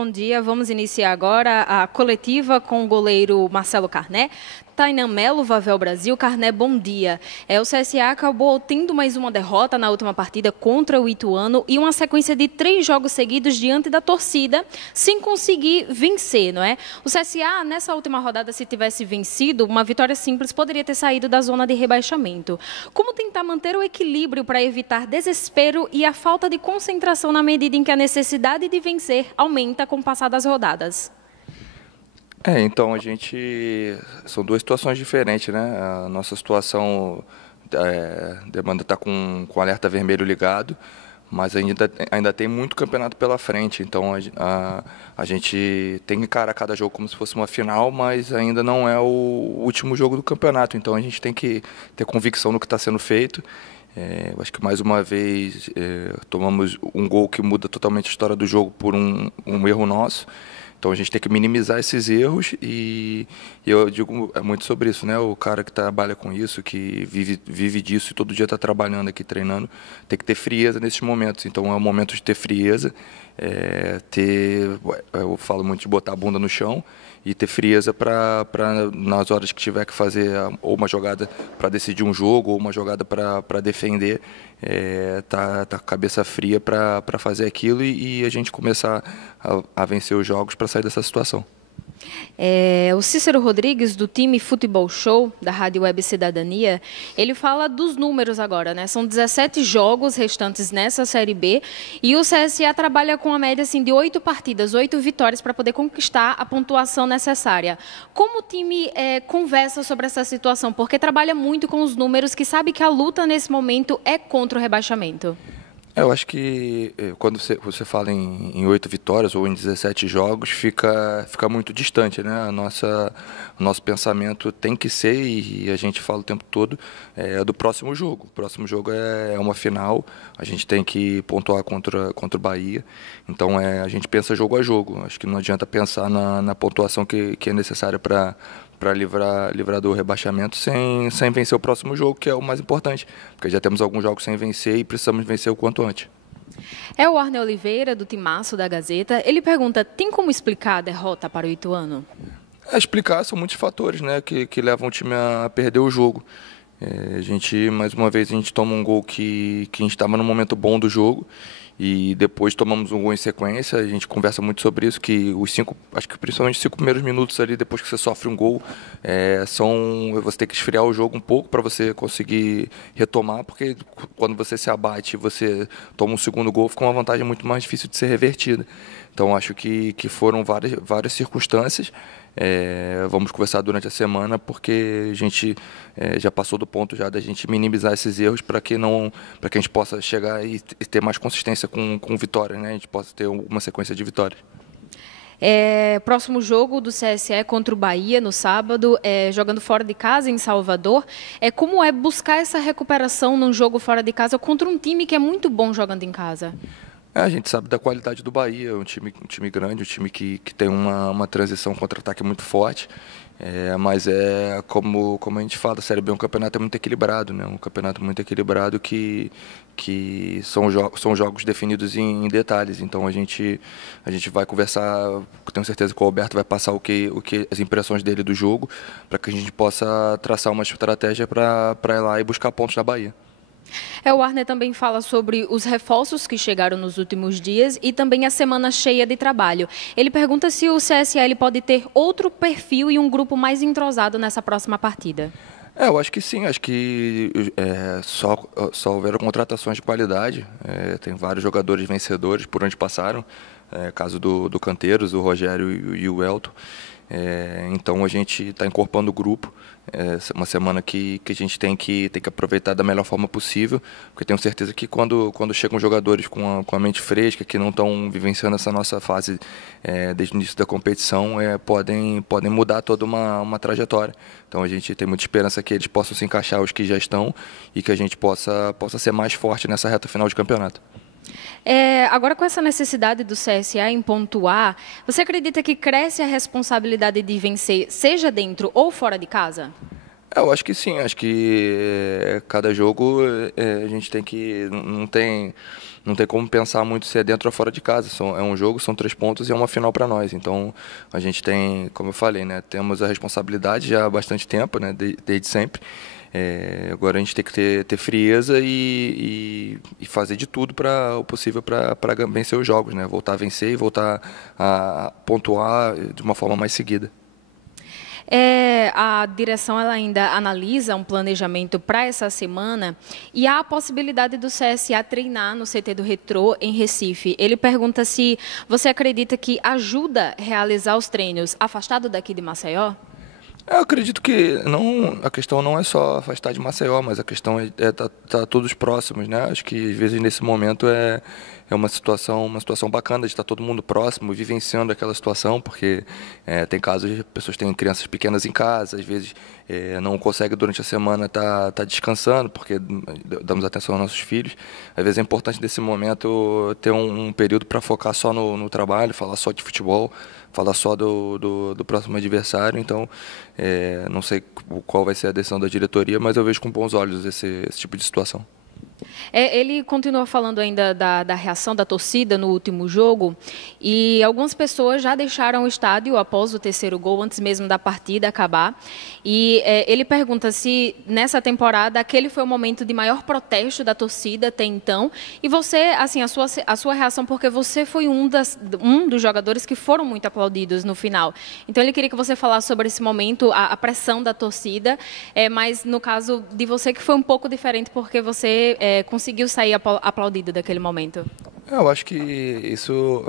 Bom dia, vamos iniciar agora a coletiva com o goleiro Marcelo Carné. Tainan Melo, Vavel Brasil. Carné, bom dia. O CSA acabou tendo mais uma derrota na última partida contra o Ituano e uma sequência de 3 jogos seguidos diante da torcida, sem conseguir vencer, não é? O CSA, nessa última rodada, se tivesse vencido, uma vitória simples poderia ter saído da zona de rebaixamento. Como tentar manter o equilíbrio para evitar desespero e a falta de concentração na medida em que a necessidade de vencer aumenta com o passar das rodadas? Então são 2 situações diferentes, né? A nossa situação demanda estar com o alerta vermelho ligado, mas ainda tem muito campeonato pela frente, então a gente tem que encarar cada jogo como se fosse uma final, mas ainda não é o último jogo do campeonato, então a gente tem que ter convicção no que está sendo feito. Eu acho que mais uma vez tomamos um gol que muda totalmente a história do jogo por um erro nosso. Então a gente tem que minimizar esses erros e eu digo muito sobre isso, né? O cara que trabalha com isso, que vive disso e todo dia está trabalhando aqui, treinando, tem que ter frieza nesses momentos. Então é o momento de ter frieza, eu falo muito de botar a bunda no chão e ter frieza para nas horas que tiver que fazer ou uma jogada para decidir um jogo ou uma jogada para defender, tá com a cabeça fria para fazer aquilo e a gente começar a vencer os jogos para sair dessa situação. O Cícero Rodrigues, do time Futebol Show, da Rádio Web Cidadania, ele fala dos números agora, né? São 17 jogos restantes nessa Série B e o CSA trabalha com a média assim, de 8 partidas, 8 vitórias para poder conquistar a pontuação necessária. Como o time conversa sobre essa situação? Porque trabalha muito com os números, que sabe que a luta nesse momento é contra o rebaixamento. Eu acho que quando você fala em 8 vitórias ou em 17 jogos, fica muito distante, né? O nosso pensamento tem que ser, e a gente fala o tempo todo, do próximo jogo. O próximo jogo é uma final, a gente tem que pontuar contra o Bahia, então a gente pensa jogo a jogo. Acho que não adianta pensar na pontuação que é necessária para livrar do rebaixamento sem vencer o próximo jogo, que é o mais importante, porque já temos alguns jogos sem vencer e precisamos vencer o quanto antes. O Arnel Oliveira, do Timaço da Gazeta, ele pergunta, tem como explicar a derrota para o Ituano? Explicar são muitos fatores, né, que levam o time a perder o jogo. Mais uma vez, a gente toma um gol que a gente estava no momento bom do jogo e depois tomamos um gol em sequência. A gente conversa muito sobre isso, que acho que principalmente os 5 primeiros minutos ali, depois que você sofre um gol, você tem que esfriar o jogo um pouco para você conseguir retomar, porque quando você se abate e você toma um segundo gol, fica uma vantagem muito mais difícil de ser revertida. Então acho que foram várias circunstâncias. Vamos conversar durante a semana, porque a gente já passou do ponto já da gente minimizar esses erros para que a gente possa chegar e ter mais consistência com vitórias, né? A gente possa ter uma sequência de vitórias. Próximo jogo do CSE contra o Bahia no sábado, jogando fora de casa em Salvador. Como é buscar essa recuperação num jogo fora de casa contra um time que é muito bom jogando em casa? A gente sabe da qualidade do Bahia, um time grande, um time que tem uma transição contra-ataque muito forte, mas como a gente fala, a Série B é um campeonato muito equilibrado, né? Um campeonato muito equilibrado que são jogos definidos em detalhes. Então a gente vai conversar, tenho certeza que o Alberto vai passar as impressões dele do jogo, para que a gente possa traçar uma estratégia para ir lá e buscar pontos na Bahia. O Arne também fala sobre os reforços que chegaram nos últimos dias e também a semana cheia de trabalho. Ele pergunta se o CSL pode ter outro perfil e um grupo mais entrosado nessa próxima partida. Eu acho que sim, acho que só houveram contratações de qualidade, tem vários jogadores vencedores por onde passaram, caso do Canteiros, o Rogério e o Elton. Então a gente está encorpando o grupo, uma semana que a gente tem que aproveitar da melhor forma possível, porque tenho certeza que quando chegam jogadores com a mente fresca, que não estão vivenciando essa nossa fase desde o início da competição, podem mudar toda uma trajetória. Então a gente tem muita esperança que eles possam se encaixar, os que já estão, e que a gente possa ser mais forte nessa reta final de campeonato. Agora, com essa necessidade do CSA em pontuar, você acredita que cresce a responsabilidade de vencer, seja dentro ou fora de casa? Eu acho que sim, acho que cada jogo a gente tem que. Não tem como pensar muito se é dentro ou fora de casa. É um jogo, são 3 pontos e é uma final para nós. Então a gente tem, como eu falei, né, temos a responsabilidade já há bastante tempo, né, desde sempre. Agora a gente tem que ter frieza e fazer de tudo para o possível para vencer os jogos, né? Voltar a vencer e voltar a pontuar de uma forma mais seguida. A direção ela ainda analisa um planejamento para essa semana e há a possibilidade do CSA treinar no CT do Retrô em Recife. Ele pergunta se você acredita que ajuda a realizar os treinos afastado daqui de Maceió? Eu acredito que a questão não é só afastar de Maceió, mas a questão é tá todos próximos, né? Acho que às vezes nesse momento é uma situação bacana de estar todo mundo próximo, vivenciando aquela situação, porque tem casos de pessoas que têm crianças pequenas em casa, às vezes não conseguem durante a semana tá descansando, porque damos atenção aos nossos filhos. Às vezes é importante nesse momento ter um período para focar só no trabalho, falar só de futebol, falar só do próximo adversário. Então, não sei qual vai ser a decisão da diretoria, mas eu vejo com bons olhos esse tipo de situação. Ele continua falando ainda da reação da torcida no último jogo e algumas pessoas já deixaram o estádio após o terceiro gol, antes mesmo da partida acabar. E ele pergunta se nessa temporada aquele foi o momento de maior protesto da torcida até então. E você, assim, a sua reação, porque você foi um dos jogadores que foram muito aplaudidos no final. Então ele queria que você falasse sobre esse momento, a pressão da torcida, mas no caso de você que foi um pouco diferente porque você conseguiu sair aplaudido daquele momento? Eu acho que isso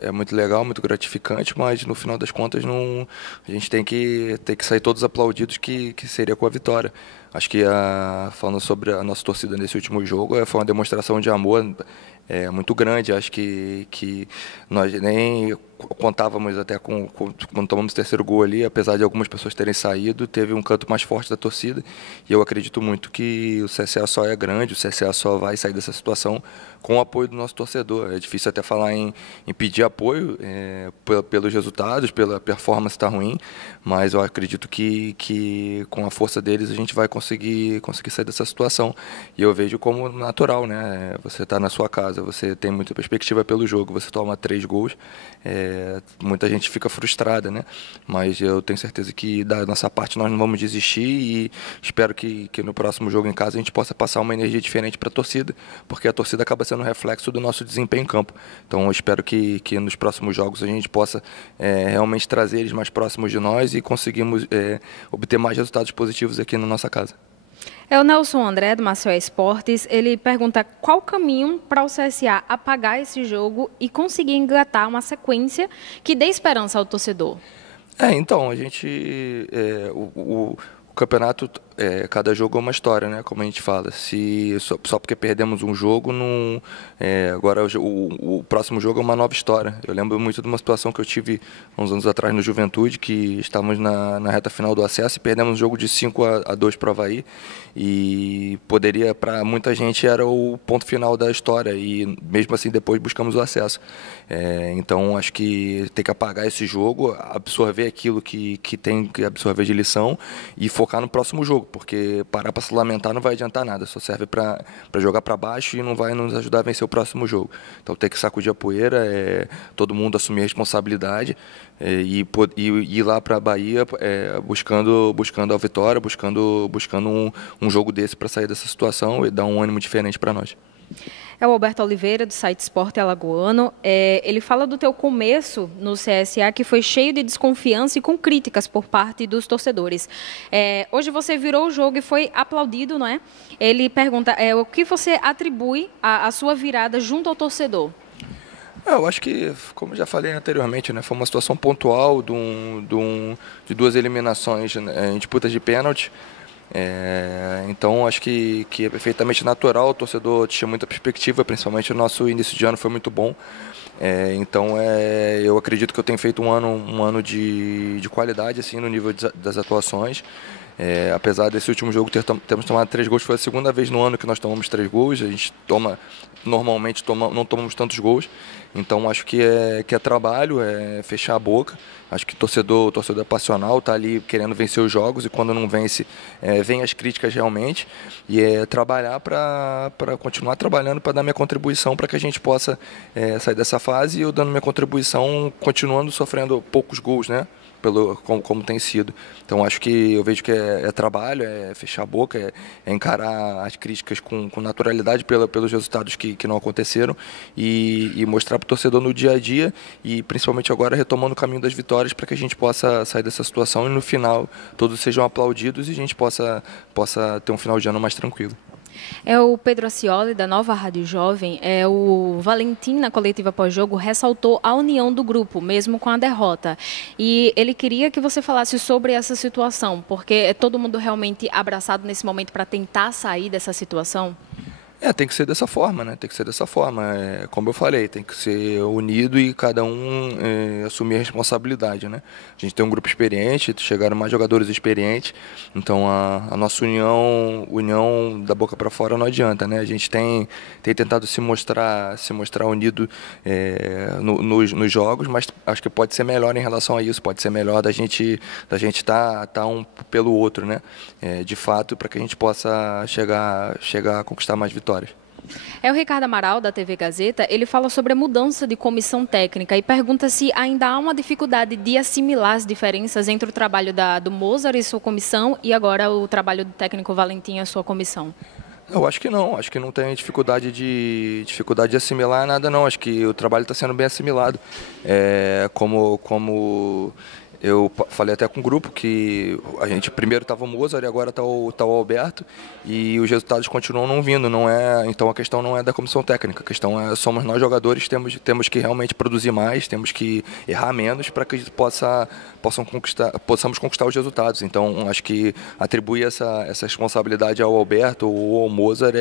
é muito legal, muito gratificante, mas no final das contas a gente tem que sair todos aplaudidos, que seria com a vitória. Acho que falando sobre a nossa torcida nesse último jogo, foi uma demonstração de amor muito grande. Acho que nós nem contávamos até quando tomamos o terceiro gol ali, apesar de algumas pessoas terem saído, teve um canto mais forte da torcida, e eu acredito muito que o CSA só é grande, o CSA só vai sair dessa situação com o apoio do nosso torcedor. É difícil até falar em pedir apoio pelos resultados, pela performance está ruim, mas eu acredito que com a força deles a gente vai conseguir sair dessa situação. E eu vejo como natural, né? Você está na sua casa, você tem muita perspectiva pelo jogo, você toma 3 gols, muita gente fica frustrada, né? Mas eu tenho certeza que da nossa parte nós não vamos desistir e espero que no próximo jogo em casa a gente possa passar uma energia diferente para a torcida, porque a torcida acaba sendo um reflexo do nosso desempenho em campo. Então eu espero que nos próximos jogos a gente possa realmente trazer eles mais próximos de nós e conseguirmos obter mais resultados positivos aqui na nossa casa. O Nelson André, do Maceió Esportes, ele pergunta qual o caminho para o CSA apagar esse jogo e conseguir engatar uma sequência que dê esperança ao torcedor. Então, a gente... o campeonato, cada jogo é uma história, né? Como a gente fala. Só porque perdemos um jogo, agora o próximo jogo é uma nova história. Eu lembro muito de uma situação que eu tive uns anos atrás no Juventude, que estávamos na reta final do acesso e perdemos um jogo de 5-2 para o Avaí. E poderia, para muita gente, era o ponto final da história. E mesmo assim, depois buscamos o acesso. Então, acho que tem que apagar esse jogo, absorver aquilo que tem que absorver de lição e focar no próximo jogo, porque parar para se lamentar não vai adiantar nada, só serve para jogar para baixo e não vai nos ajudar a vencer o próximo jogo. Então tem que sacudir a poeira, todo mundo assumir a responsabilidade e ir lá para a Bahia buscando a vitória, buscando um jogo desse para sair dessa situação e dar um ânimo diferente para nós. O Alberto Oliveira, do site Esporte Alagoano. Ele fala do teu começo no CSA, que foi cheio de desconfiança e com críticas por parte dos torcedores. Hoje você virou o jogo e foi aplaudido, não é? Ele pergunta o que você atribui à sua virada junto ao torcedor. Eu acho que, como já falei anteriormente, né, foi uma situação pontual de 2 eliminações em disputas de pênalti. Então acho que é perfeitamente natural, o torcedor tinha muita perspectiva, principalmente o nosso início de ano foi muito bom. Então eu acredito que eu tenho feito um ano de qualidade assim, no nível das atuações. Apesar desse último jogo termos tomado 3 gols, foi a segunda vez no ano que nós tomamos 3 gols. A gente normalmente não tomamos tantos gols. Então acho que é trabalho, é fechar a boca. Acho que o torcedor é passional, está ali querendo vencer os jogos, e quando não vence, vem as críticas realmente. E é trabalhar para continuar trabalhando, para dar minha contribuição, para que a gente possa sair dessa fase, e eu dando minha contribuição, continuando sofrendo poucos gols, né? Como tem sido. Então acho que eu vejo que é trabalho, é fechar a boca, é encarar as críticas com naturalidade pelos resultados que não aconteceram, e mostrar para o torcedor no dia a dia, e principalmente agora retomando o caminho das vitórias, para que a gente possa sair dessa situação e no final todos sejam aplaudidos e a gente possa ter um final de ano mais tranquilo. É o Pedro Ascioli, da Nova Rádio Jovem. O Valentim, na coletiva pós-jogo, ressaltou a união do grupo, mesmo com a derrota. E ele queria que você falasse sobre essa situação, porque é todo mundo realmente abraçado nesse momento para tentar sair dessa situação? Tem que ser dessa forma, né? Tem que ser dessa forma. Como eu falei, tem que ser unido e cada um assumir a responsabilidade, né? A gente tem um grupo experiente, chegaram mais jogadores experientes, então a nossa união da boca para fora não adianta, né? A gente tem tentado se mostrar unido nos jogos, mas acho que pode ser melhor em relação a isso, pode ser melhor da gente tá um pelo outro, né? De fato, para que a gente possa chegar a conquistar mais vitórias. O Ricardo Amaral, da TV Gazeta, ele fala sobre a mudança de comissão técnica e pergunta se ainda há uma dificuldade de assimilar as diferenças entre o trabalho do Mozart e sua comissão e agora o trabalho do técnico Valentim e a sua comissão. Eu acho que não tem dificuldade de assimilar nada, não. Acho que o trabalho está sendo bem assimilado. Como eu falei até com o grupo que a gente primeiro estava o Mozart e agora está o Alberto, e os resultados continuam não vindo. Então a questão não é da comissão técnica, a questão somos nós jogadores, temos que realmente produzir mais, temos que errar menos para que a gente possamos conquistar os resultados. Então acho que atribuir essa responsabilidade ao Alberto ou ao Mozart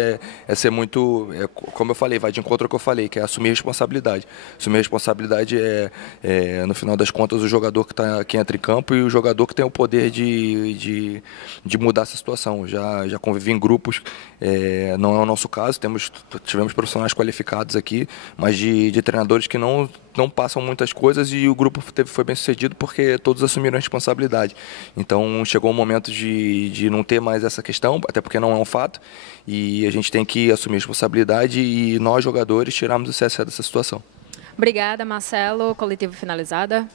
ser muito, como eu falei, vai de encontro ao que eu falei, que é assumir responsabilidade. Assumir responsabilidade no final das contas, o jogador que entra em campo e o jogador que tem o poder de mudar essa situação. Já convivi em grupos, não é o nosso caso, tivemos profissionais qualificados aqui, mas de treinadores que não passam muitas coisas, e o grupo foi bem sucedido porque todos assumiram a responsabilidade. Então chegou o momento de não ter mais essa questão, até porque não é um fato, e a gente tem que assumir a responsabilidade, e nós jogadores tirarmos o CSE dessa situação. Obrigada, Marcelo. Coletiva finalizada.